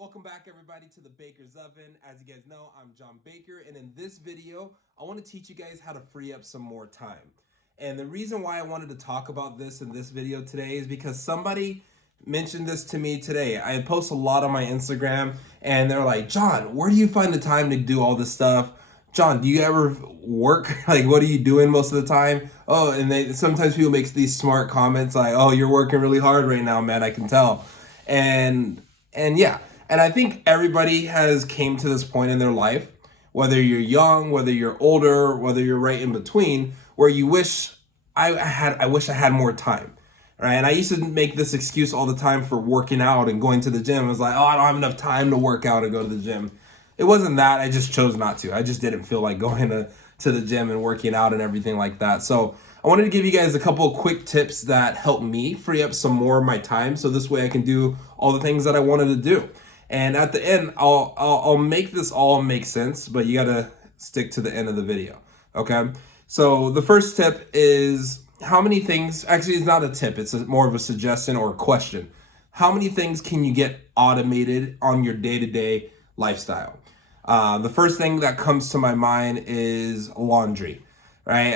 Welcome back everybody to the Baker's Oven. As you guys know, I'm John Baker, and in this video, I want to teach you guys how to free up some more time. And the reason why I wanted to talk about this in this video today is because somebody mentioned this to me today. I post a lot on my Instagram, and they're like, John, where do you find the time to do all this stuff? John, do you ever work? Like, what are you doing most of the time? Oh, and sometimes people make these smart comments like, oh, you're working really hard right now, man, I can tell. And yeah. And I think everybody has came to this point in their life, whether you're young, whether you're older, whether you're right in between, where you wish I wish I had more time. Right? And I used to make this excuse all the time for working out and going to the gym. I was like, oh, I don't have enough time to work out and go to the gym. It wasn't that. I just chose not to. I just didn't feel like going to the gym and working out and everything like that. So I wanted to give you guys a couple of quick tips that help me free up some more of my time. So this way I can do all the things that I wanted to do. And at the end, I'll make this all make sense, but you gotta stick to the end of the video, okay? So the first tip is how many things, actually it's not a tip, it's more of a suggestion or a question. How many things can you get automated on your day-to-day lifestyle? The first thing that comes to my mind is laundry, right?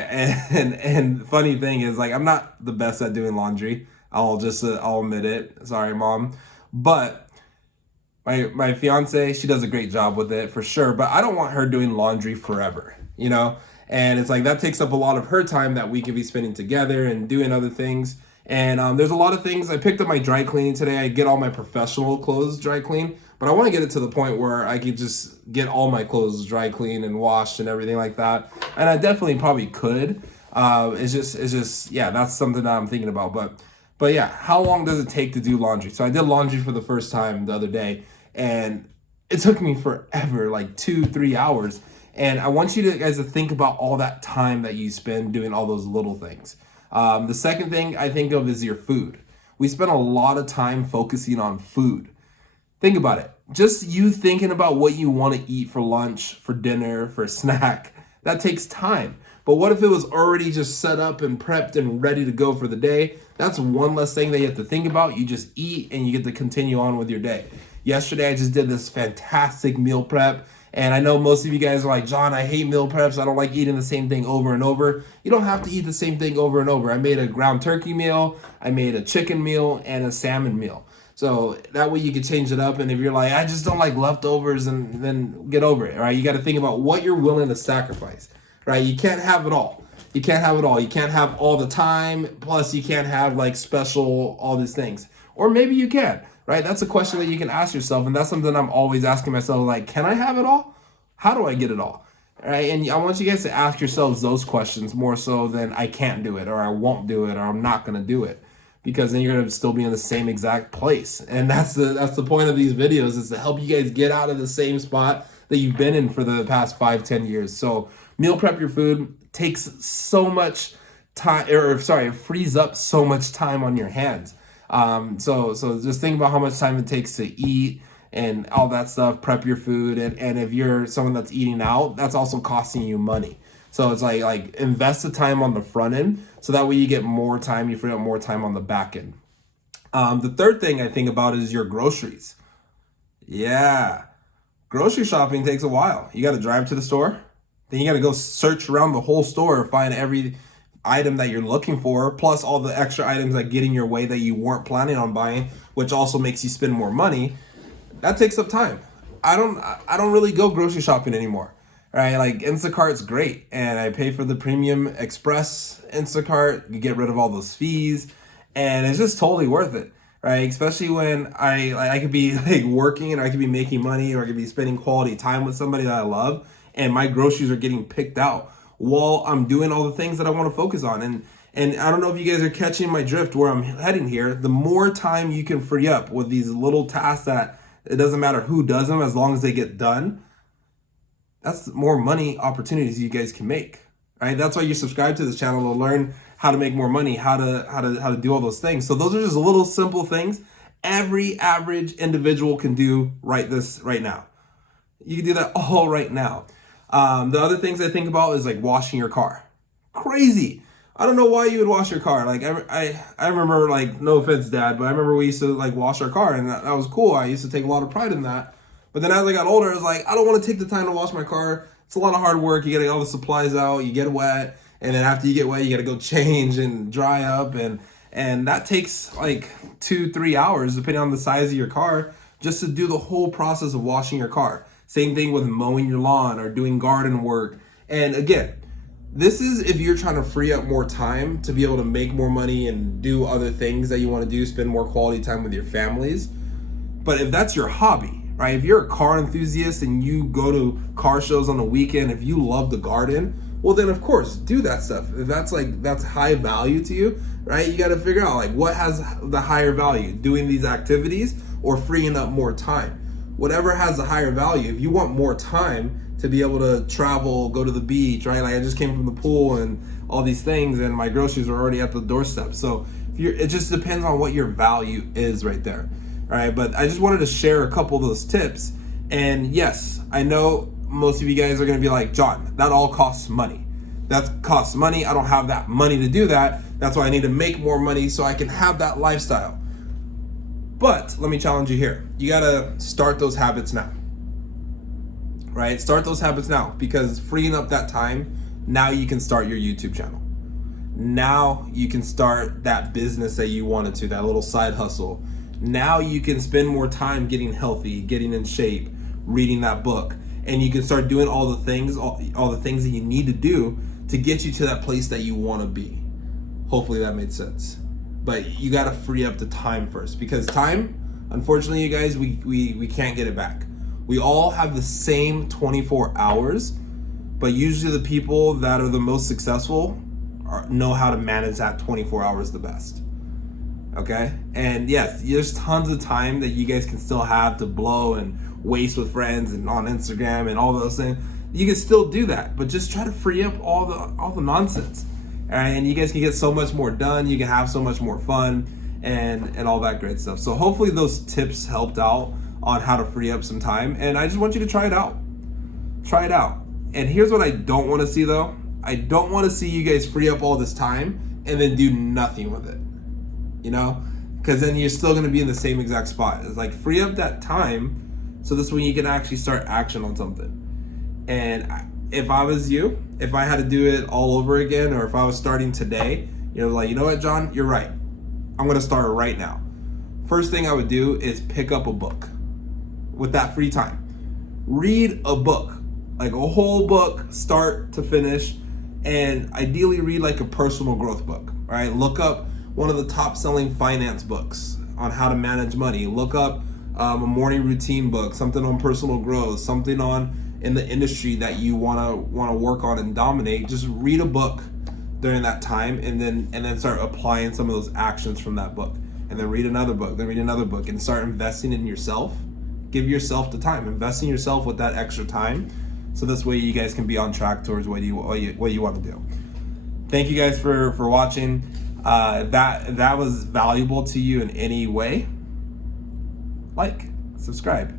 And funny thing is, like, I'm not the best at doing laundry. I'll admit it. Sorry, mom. But my fiance, she does a great job with it for sure, but I don't want her doing laundry forever, you know? And it's like that takes up a lot of her time that we could be spending together and doing other things. And there's a lot of things. I picked up my dry cleaning today. I get all my professional clothes dry clean, but I want to get it to the point where I could just get all my clothes dry clean and washed and everything like that. And I definitely probably could. It's just, yeah, that's something that I'm thinking about. But yeah, how long does it take to do laundry? So I did laundry for the first time the other day, and it took me forever, like 2-3 hours. And I want you guys to think about all that time that you spend doing all those little things. The second thing I think of is your food. We spend a lot of time focusing on food. Think about it. Just you thinking about what you want to eat for lunch, for dinner, for a snack, that takes time. But what if it was already just set up and prepped and ready to go for the day? That's one less thing that you have to think about. You just eat and you get to continue on with your day. Yesterday, I just did this fantastic meal prep. And I know most of you guys are like, John, I hate meal preps. I don't like eating the same thing over and over. You don't have to eat the same thing over and over. I made a ground turkey meal, I made a chicken meal, and a salmon meal. So that way you can change it up. And if you're like, I just don't like leftovers, and then get over it, right? You got to think about what you're willing to sacrifice, right? You can't have it all. You can't have it all. You can't have all the time. Plus, you can't have like special, all these things. Or maybe you can, right? That's a question that you can ask yourself. And that's something I'm always asking myself, like, can I have it all? How do I get it all? Right? And I want you guys to ask yourselves those questions more so than I can't do it, or I won't do it, or I'm not going to do it. Because then you're going to still be in the same exact place. And that's the point of these videos, is to help you guys get out of the same spot that you've been in for the past 5-10 years. So meal prep your food takes so much time, it frees up so much time on your hands. So just think about how much time it takes to eat and all that stuff, prep your food. And if you're someone that's eating out, that's also costing you money. So it's like invest the time on the front end, so that way you get more time, you free up more time on the back end. The third thing I think about is your groceries. Yeah, grocery shopping takes a while. You got to drive to the store, then you got to go search around the whole store, find every item that you're looking for, plus all the extra items that get in your way that you weren't planning on buying, which also makes you spend more money. That takes up time. I don't really go grocery shopping anymore, right? Like, Instacart's great, and I pay for the premium express Instacart. You get rid of all those fees, and it's just totally worth it, right? Especially when I could be like working, and I could be making money, or I could be spending quality time with somebody that I love, and my groceries are getting picked out while I'm doing all the things that I want to focus on. And I don't know if you guys are catching my drift where I'm heading here. The more time you can free up with these little tasks that it doesn't matter who does them, as long as they get done, that's more money opportunities you guys can make, right? That's why you subscribe to this channel, to learn how to make more money, how to do all those things. So those are just little simple things every average individual can do right now. You can do that all right now. The other things I think about is like washing your car. Crazy. I don't know why you would wash your car. Like I remember, like, no offense, Dad, but I remember we used to like wash our car, and that was cool. I used to take a lot of pride in that. But then as I got older, I was like, I don't want to take the time to wash my car. It's a lot of hard work. You gotta get all the supplies out. You get wet, and then after you get wet, you gotta go change and dry up, and that takes like 2-3 hours depending on the size of your car just to do the whole process of washing your car. Same thing with mowing your lawn or doing garden work. And again, this is if you're trying to free up more time to be able to make more money and do other things that you want to do, spend more quality time with your families. But if that's your hobby, right? If you're a car enthusiast and you go to car shows on the weekend, if you love the garden, well then of course do that stuff. If that's high value to you, right? You got to figure out like what has the higher value, doing these activities or freeing up more time. Whatever has the higher value. If you want more time to be able to travel, go to the beach, right? Like I just came from the pool and all these things, and my groceries are already at the doorstep. So it just depends on what your value is right there. All right, but I just wanted to share a couple of those tips. And yes, I know most of you guys are gonna be like, John, that all costs money. That costs money. I don't have that money to do that. That's why I need to make more money so I can have that lifestyle. But let me challenge you here. You gotta start those habits now. Right? Start those habits now, because freeing up that time, now you can start your YouTube channel. Now you can start that business that you wanted to, that little side hustle. Now you can spend more time getting healthy, getting in shape, reading that book, and you can start doing all the things that you need to do to get you to that place that you want to be. Hopefully that made sense. But you got to free up the time first, because time, unfortunately, you guys, we can't get it back. We all have the same 24 hours, but usually the people that are the most successful know how to manage that 24 hours the best. Okay? And yes, there's tons of time that you guys can still have to blow and waste with friends and on Instagram and all those things. You can still do that, but just try to free up all the nonsense. All right? And you guys can get so much more done. You can have so much more fun and all that great stuff. So hopefully those tips helped out on how to free up some time, and I just want you to try it out. Try it out. And here's what I don't want to see though. I don't want to see you guys free up all this time and then do nothing with it. You know? Because then you're still going to be in the same exact spot. It's like, free up that time so this way you can actually start action on something. And if I was you, if I had to do it all over again, or if I was starting today, like, you know what, John, you're right. I'm going to start right now. First thing I would do is pick up a book. With that free time, read a book, like a whole book, start to finish, and ideally read like a personal growth book. Right? Look up one of the top selling finance books on how to manage money. Look up a morning routine book, something on personal growth, something on in the industry that you wanna work on and dominate. Just read a book during that time, and then start applying some of those actions from that book, and then read another book, and start investing in yourself. Give yourself the time, invest in yourself with that extra time, so this way you guys can be on track towards what you want to do. Thank you guys for watching. That was valuable to you in any way, like, subscribe.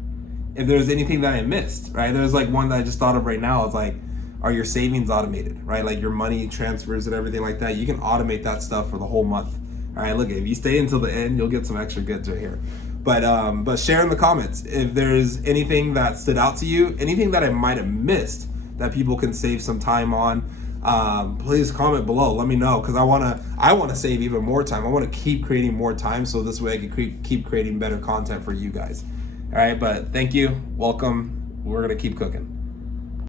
If there's anything that I missed, right? There's like one that I just thought of right now. It's like, are your savings automated, right? Like your money transfers and everything like that. You can automate that stuff for the whole month. All right, look, if you stay until the end, you'll get some extra goods right here. But share in the comments if there's anything that stood out to you, anything that I might have missed that people can save some time on. Please comment below. Let me know, because I wanna save even more time. I want to keep creating more time, so this way I can keep creating better content for you guys. All right, but thank you. Welcome. We're gonna keep cooking.